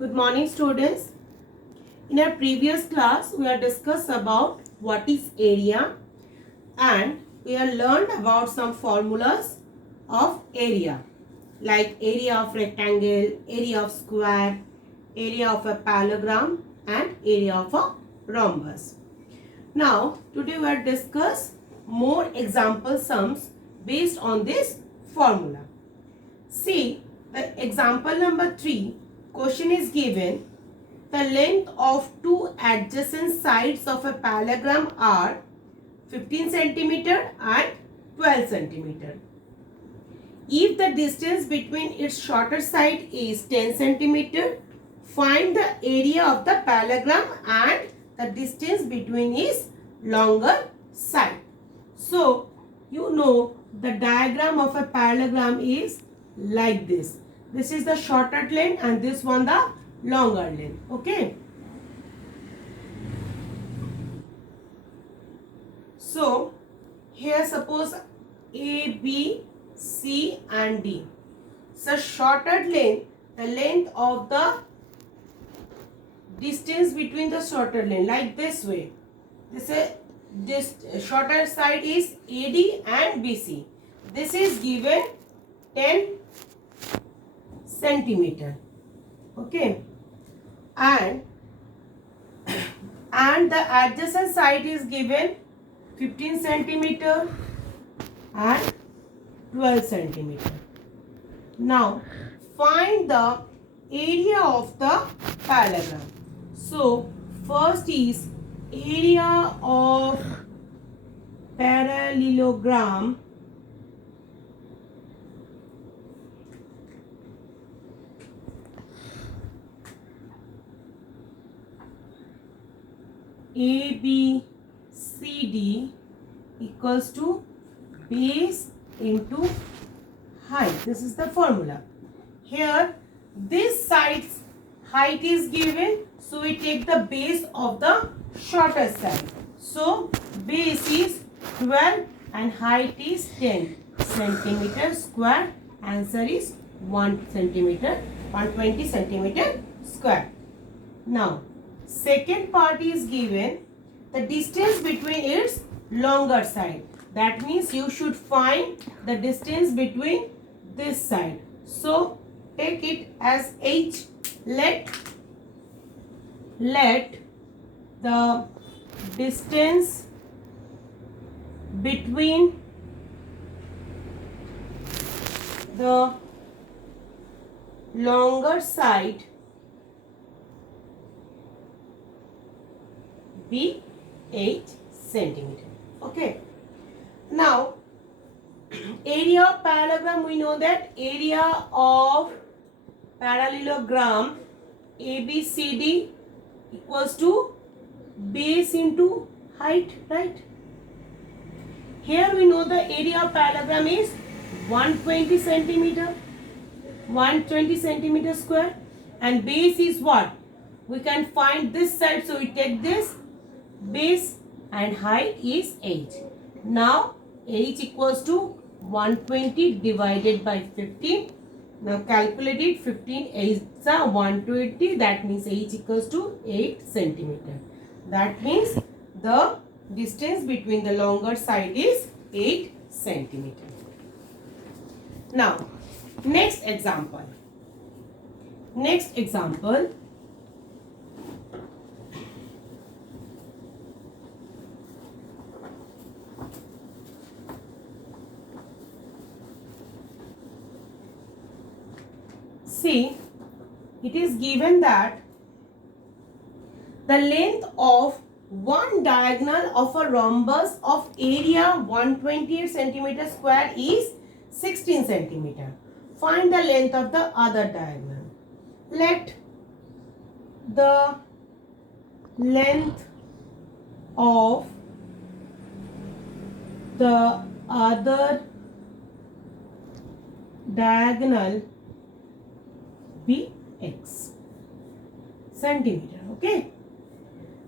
Good morning, students. In our previous class, we have discussed about what is area and we have learned about some formulas of area like area of rectangle, area of square, area of a parallelogram and area of a rhombus. Now, today we will discuss more example sums based on this formula. See, the example number 3, question is given. The length of two adjacent sides of a parallelogram are 15 centimeter and 12 centimeter. If the distance between its shorter side is 10 centimeter, find the area of the parallelogram and the distance between its longer side. So, you know the diagram of a parallelogram is like this. This is the shorter length and this one the longer length. Okay. So, here suppose A, B, C and D. So, shorter length, the length of the distance between the shorter length like this way. This shorter side is AD and BC. This is given 10 centimeter. Okay. And the adjacent side is given 15 centimeter and 12 centimeter. Now, find the area of the parallelogram. So, first is area of parallelogram ABCD equals to base into height. This is the formula. Here, this side's height is given. So, we take the base of the shorter side. So, base is 12 and height is 10 centimeter square. Answer is 1 centimeter, 120 centimeter square. Now, second part is given the distance between its longer side. That means you should find the distance between this side. So, take it as H. Let the distance between the longer side be 8 centimeter. Okay. Now, area of parallelogram, we know that area of parallelogram ABCD equals to base into height, right? Here we know the area of parallelogram is 120 centimeter, 120 centimeter square, and base is what? We can find this side, so we take this base and height is 8. Now, H equals to 120 divided by 15. Now, calculate it. 15 is 120. That means H equals to 8 centimeter. That means the distance between the longer side is 8 centimeter. Now, next example. Next example. See, it is given that the length of one diagonal of a rhombus of area 128 centimeter square is 16 centimeter. Find the length of the other diagonal. Let the length of the other diagonal be x centimeter. Okay.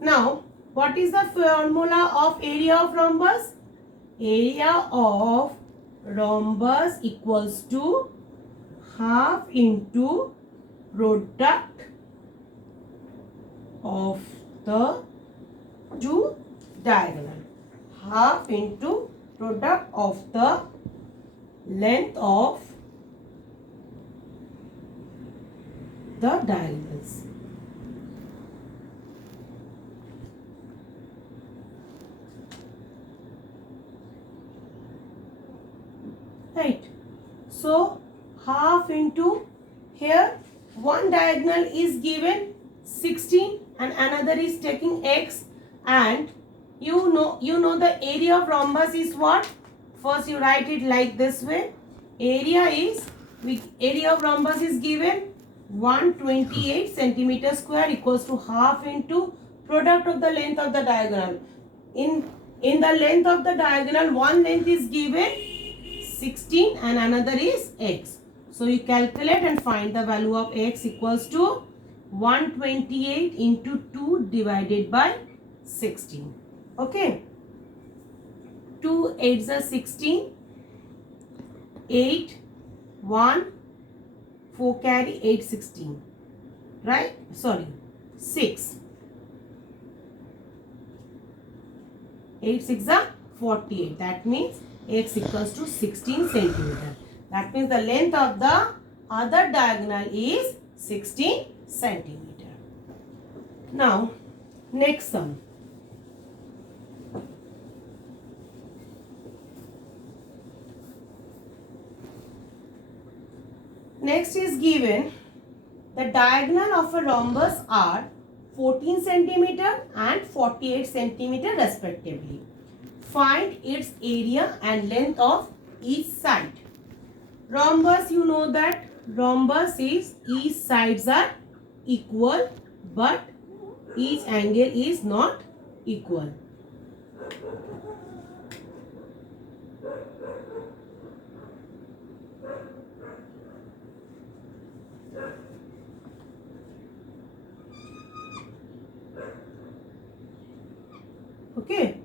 Now, what is the formula of area of rhombus? Area of rhombus equals to half into product of the two diagonal. Half into product of the length of the diagonals. Right. So half into, here one diagonal is given 16 and another is taking x, and you know the area of rhombus is what? First you write it like this way. Area of rhombus is given 128 centimeter square equals to half into product of the length of the diagonal. In the length of the diagonal, one length is given 16 and another is x. So you calculate and find the value of x equals to 128 into 2 divided by 16. Okay. 2 8s are 16. 8, 1, 4 carry 8, 16. Right? Sorry. 6. 8 6 are 48. That means x equals to 16 centimeter. That means the length of the other diagonal is 16 centimeter. Now, next sum. Next is given the diagonal of a rhombus are 14 centimeter and 48 centimeter respectively. Find its area and length of each side. Rhombus, you know that rhombus is each sides are equal but each angle is not equal. Okay,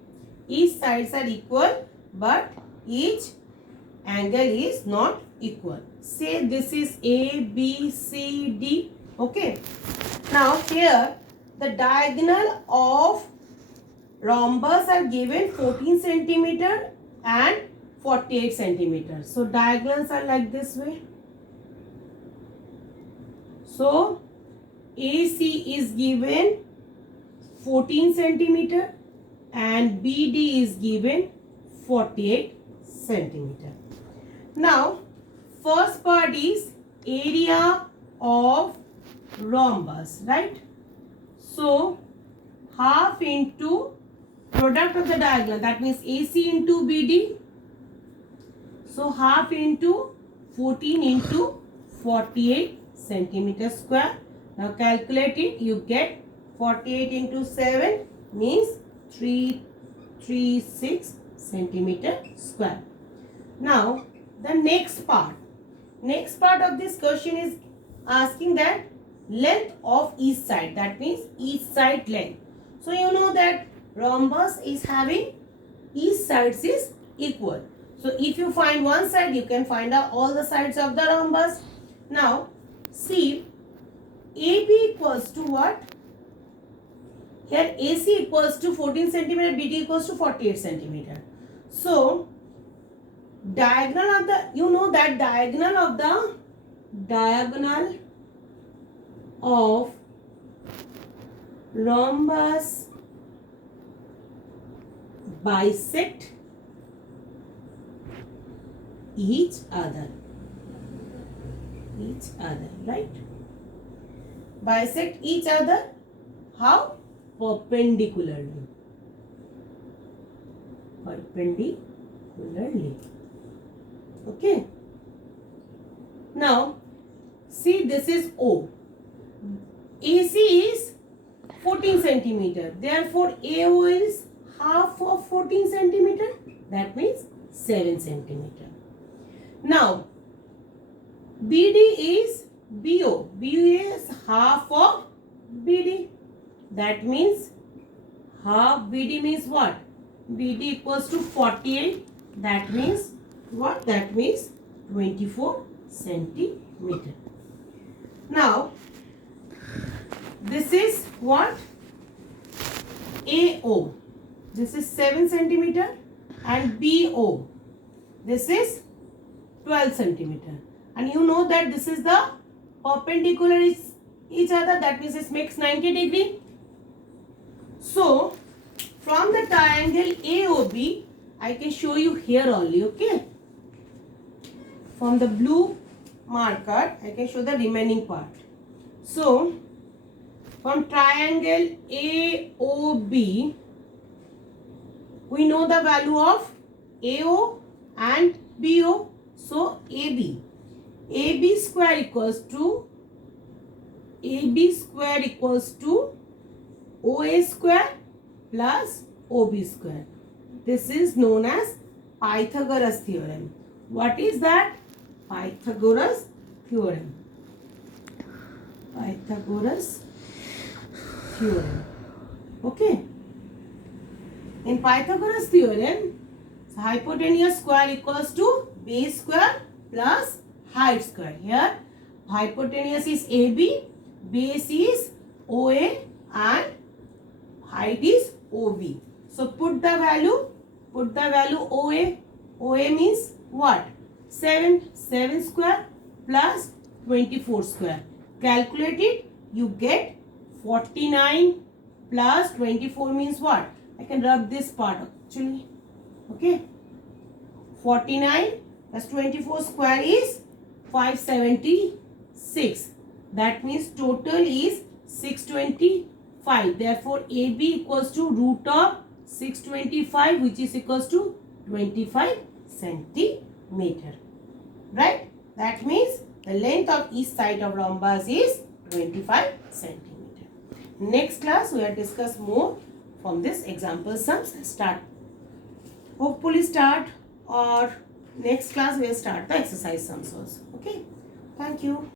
each sides are equal but each angle is not equal. Say this is A, B, C, D. Okay. Now here the diagonal of rhombus are given 14 centimeter and 48 centimeter. So diagonals are like this way. So AC is given 14 centimeter and BD is given 48 centimeter. Now first part is area of rhombus, right? So half into product of the diagonal, that means AC into BD. So half into 14 into 48 centimeter square. Now calculate it, you get 48 into 7 means 336 centimeter square. Now the next part of this question is asking that length of each side, that means each side length. So you know that rhombus is having each sides is equal. So if you find one side, you can find out all the sides of the rhombus. Now see, AB equals to what? Here AC equals to 14 centimeter, BD equals to 48 centimeter. So diagonal of the, you know that diagonal of rhombus bisect each other, right? Bisect each other. How? Perpendicularly. Okay. Now see, this is O. AC is 14 centimeter. Therefore AO is half of 14 centimeter. That means 7 centimeter. Now BD is BO. BO is half of BD. That means half BD means what? BD equals to 48. That means what? That means 24 centimeter. Now this is what? AO, this is 7 centimeter, and BO, this is 12 centimeter. And you know that this is the perpendicular each other, that means it makes 90 degree. So from the triangle AOB, I can show you here only, okay? From the blue marker, I can show the remaining part. So from triangle AOB, we know the value of AO and BO. So AB square equals to OA square plus OB square. This is known as Pythagoras theorem. What is that? Pythagoras theorem. Pythagoras theorem. Okay. In Pythagoras theorem, hypotenuse square equals to base square plus height square. Here, hypotenuse is AB, base is OA, and height is OB. So put the value OA. OA means what? 7 square plus 24 square. Calculate it, you get 49 plus 24 means what? I can rub this part actually. Okay. 49 plus 24 square is 576. That means total is 625. Therefore, AB equals to root of 625, which is equals to 25 centimeter. Right? That means the length of each side of rhombus is 25 centimeter. Next class, we will discuss more from this example sums. Hopefully start, or next class we will start the exercise sums also. Okay. Thank you.